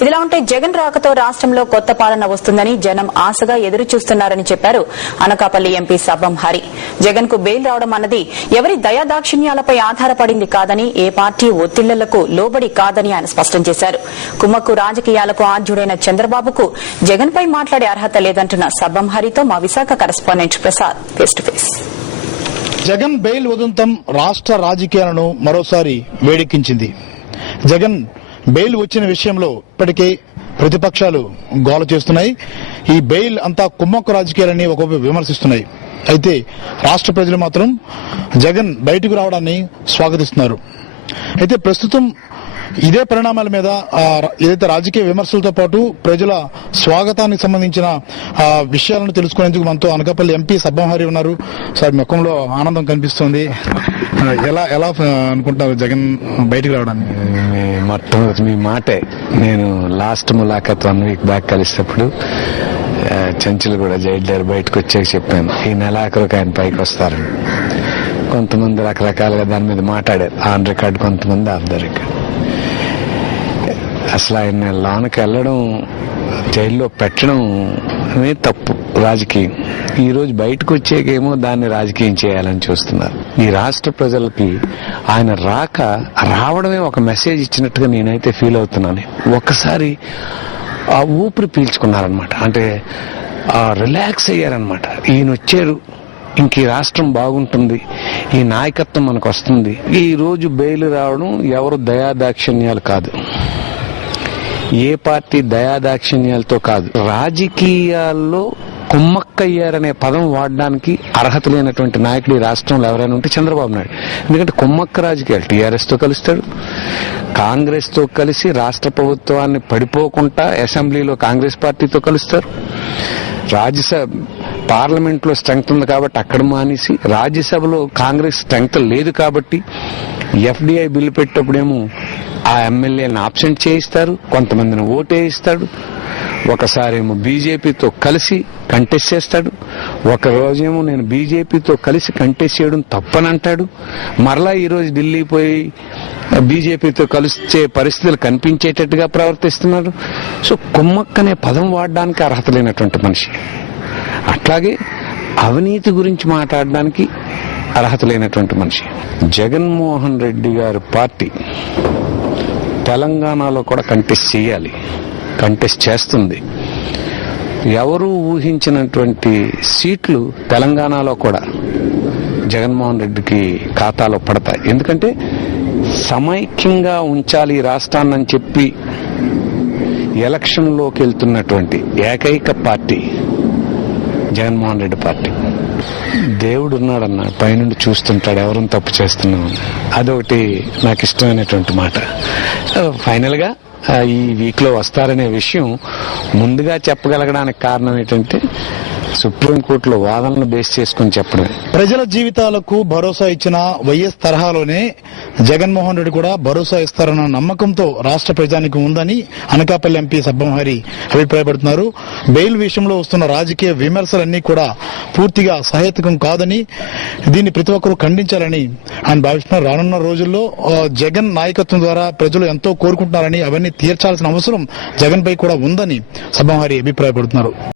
ఇదిలా ఉంటే జగన్ రాకతో రాష్ట్రంలో కొత్త పాలన వస్తుందని జనం ఆశగా ఎదురు చూస్తున్నారని చెప్పారు అనకాపల్లి ఎంపీ సబ్బం హరి. జగన్ కు బెయిల్ రావడం అన్నది ఎవరి దయాదాక్షిణ్యాలపై ఆధారపడింది కాదని, ఏ పార్టీ ఒత్తిళ్లకు లోబడి కాదని ఆయన స్పష్టం చేశారు. కుమ్మక్కు రాజకీయాలకు ఆద్యుడైన చంద్రబాబుకు జగన్ పై మాట్లాడే అర్హత లేదంటున్న సబ్బం హరితో మా Visakha correspondent Prasad face to face. Jagan bail ఉదంతం రాష్ట్ర రాజకీయాలను మరోసారి వేడెక్కించింది. జగన్ బెయిల్ వచ్చిన విషయంలో ఇప్పటికే ప్రతిపక్షాలు గోల చేస్తున్నాయి. ఈ బెయిల్ అంతా కుమ్మక్కు రాజకీయాలని ఒకవైపు విమర్శిస్తున్నాయి. అయితే రాష్ట్ర ప్రజలు మాత్రం జగన్ బయటకు రావడాన్ని స్వాగతిస్తున్నారు. అయితే ప్రస్తుతం ఇదే పరిణామాల మీద ఏదైతే రాజకీయ విమర్శలతో పాటు ప్రజల స్వాగతానికి సంబంధించిన విషయాలను తెలుసుకునేందుకు మనతో అనకాపల్లి ఎంపీ సబ్బం హరి ఉన్నారు. సార్, ముఖంలో ఆనందం కనిపిస్తుంది. ఎలా అనుకుంటారు జగన్ బయటకు రావడానికి? మొట్టమొదటి మీ మాటే నేను లాస్ట్ ములాఖత్ 1 వీక్ బ్యాక్ కలిసినప్పుడు చెంచులు కూడా జైలు దగ్గర బయటకు వచ్చాక చెప్పాను, ఈ నెలాఖరుకు ఆయన పైకి వస్తారని. కొంతమంది రకరకాలుగా దాని మీద మాట్లాడారు, ఆన్ రికార్డ్, కొంతమంది ఆఫ్ ద రికార్డ్. అసలు ఆయన లోనకి వెళ్ళడం, జైల్లో పెట్టడం అనేది తప్పు రాజకీయం. ఈ రోజు బయటకు వచ్చేకేమో దాన్ని రాజకీయం చేయాలని చూస్తున్నారు. ఈ రాష్ట్ర ప్రజలకి ఆయన రావడమే ఒక మెసేజ్ ఇచ్చినట్టుగా నేనైతే ఫీల్ అవుతున్నాను. ఒక్కసారి ఆ ఊపిరి పీల్చుకున్నారనమాట, అంటే రిలాక్స్ అయ్యారనమాట. ఈయన వచ్చారు, ఇంక ఈ రాష్ట్రం బాగుంటుంది, ఈ నాయకత్వం మనకు వస్తుంది. ఈ రోజు బెయిల్ రావడం ఎవరు దయాదాక్షిణ్యాలు కాదు, ఏ పార్టీ దయాదాక్షిణ్యాలతో కాదు. రాజకీయాల్లో కుమ్మక్కయ్యారనే పదం వాడడానికి అర్హత లేనటువంటి నాయకుడు ఈ రాష్ట్రంలో ఎవరైనా ఉంటే చంద్రబాబు నాయుడు. ఎందుకంటే కుమ్మక్క రాజకీయాలు టీఆర్ఎస్ తో కలుస్తాడు, కాంగ్రెస్ తో కలిసి రాష్ట్ర ప్రభుత్వాన్ని పడిపోకుండా అసెంబ్లీలో కాంగ్రెస్ పార్టీతో కలుస్తారు. రాజ్యసభ పార్లమెంట్ లో స్ట్రెంగ్త్ ఉంది కాబట్టి అక్కడ మానేసి, రాజ్యసభలో కాంగ్రెస్ స్ట్రెంగ్త్ లేదు కాబట్టి ఎఫ్డీఐ బిల్లు పెట్టేటప్పుడేమో ఆ ఎమ్మెల్యేలను ఆబ్సెంట్ చేయిస్తారు, కొంతమందిని ఓటేయిస్తాడు. ఒకసారేమో బీజేపీతో కలిసి కంటెస్ట్ చేస్తాడు, ఒక రోజేమో నేను బీజేపీతో కలిసి కంటెస్ట్ చేయడం తప్పని అంటాడు. మరలా ఈరోజు ఢిల్లీ పోయి బీజేపీతో కలిసే పరిస్థితులు కనిపించేటట్టుగా ప్రవర్తిస్తున్నాడు. సో కుమ్మక్కనే పదం వాడడానికి అర్హత లేనటువంటి మనిషి. అట్లాగే అవినీతి గురించి మాట్లాడడానికి అర్హత లేనటువంటి మనిషి. జగన్మోహన్ రెడ్డి గారి పార్టీ తెలంగాణలో కూడా కంటెస్ట్ చేయాలి, కంటెస్ట్ చేస్తుంది. ఎవరూ ఊహించినటువంటి సీట్లు తెలంగాణలో కూడా జగన్మోహన్ రెడ్డికి ఖాతాలో పడతాయి. ఎందుకంటే సమైక్యంగా ఉంచాలి రాష్ట్రాన్ని అని చెప్పి ఎలక్షన్లోకి వెళ్తున్నటువంటి ఏకైక పార్టీ జగన్మోహన్ రెడ్డి పార్టీ. దేవుడు ఉన్నాడన్న, పైనుండి చూస్తుంటాడు ఎవరిని తప్పు చేస్తున్నామని. అదొకటి నాకు ఇష్టమైనటువంటి మాట. ఫైనల్ గా ఈ వీక్ లో వస్తారనే విషయం ముందుగా చెప్పగలగడానికి కారణం ఏంటంటే సుప్రీంకోర్టులో వాదనలు బేస్ చేసుకుని చెప్పడమే. ప్రజల జీవితాలకు భరోసా ఇచ్చిన వైఎస్ తరహాలోనే జగన్మోహన్ రెడ్డి కూడా భరోసా ఇస్తారన్న నమ్మకంతో రాష్ట్ర ప్రజానికి ఉందని అనకాపల్లి ఎంపీ సబ్బం హరి అభిప్రాయపడుతున్నారు. బెయిల్ విషయంలో వస్తున్న రాజకీయ విమర్శలన్నీ కూడా పూర్తిగా సహేతుకం కాదని, దీన్ని ప్రతి ఒక్కరూ ఖండించాలని ఆయన భావిస్తున్నారు. రానున్న రోజుల్లో జగన్ నాయకత్వం ద్వారా ప్రజలు ఎంతో కోరుకుంటున్నారని, అవన్నీ తీర్చాల్సిన అవసరం జగన్ పై కూడా ఉందని సబ్బం హరి అభిప్రాయపడుతున్నారు.